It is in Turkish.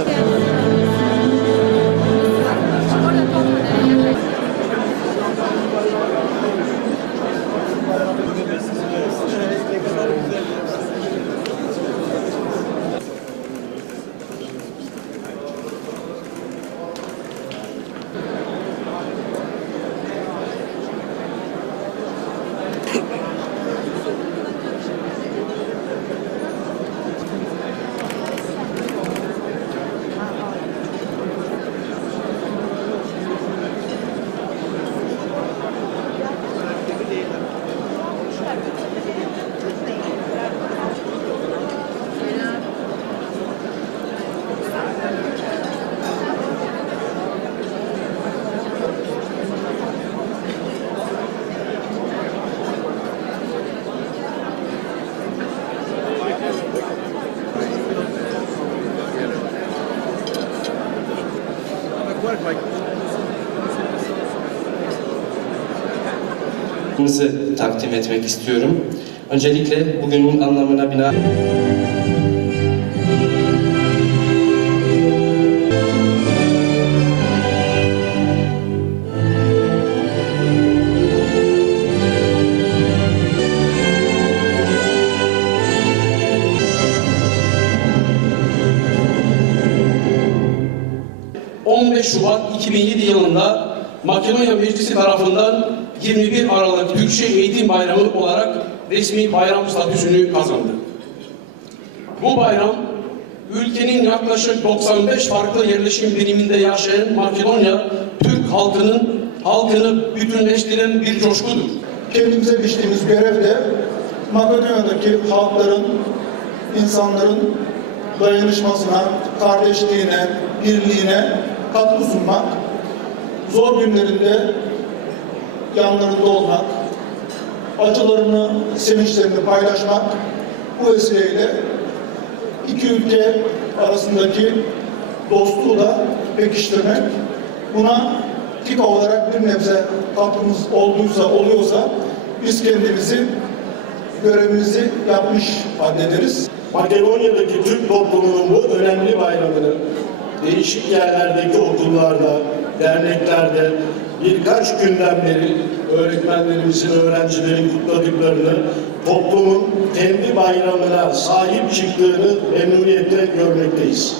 Obrigada. Mızı takdim etmek istiyorum. Öncelikle bugünün anlamına bina 15 Şubat 2007 yılında Makedonya Meclisi tarafından 21 Aralık Türkçe Eğitim Bayramı olarak resmi bayram statüsünü kazandı. Bu bayram ülkenin yaklaşık 95 farklı yerleşim biriminde yaşayan Makedonya Türk halkının halkını bütünleştiren bir coşkudur. kendimize biçtiğimiz görev de Makedonya'daki halkların, insanların dayanışmasına, kardeşliğine, birliğine katkı sunmak, zor günlerinde yanlarında olmak, acılarını, sevinçlerini paylaşmak, bu vesileyle iki ülke arasındaki dostluğu da pekiştirmek, buna TİKA olarak bir nebze katkımız olduysa, oluyorsa biz kendimizi görevimizi yapmış addederiz. Makedonya'daki Türk toplumunun bu önemli bayramını değişik yerlerdeki okullarda, derneklerde birkaç günden beri öğretmenlerimizin, öğrencilerin kutladıklarını, toplumun kendi bayramına sahip çıktığını memnuniyetle görmekteyiz.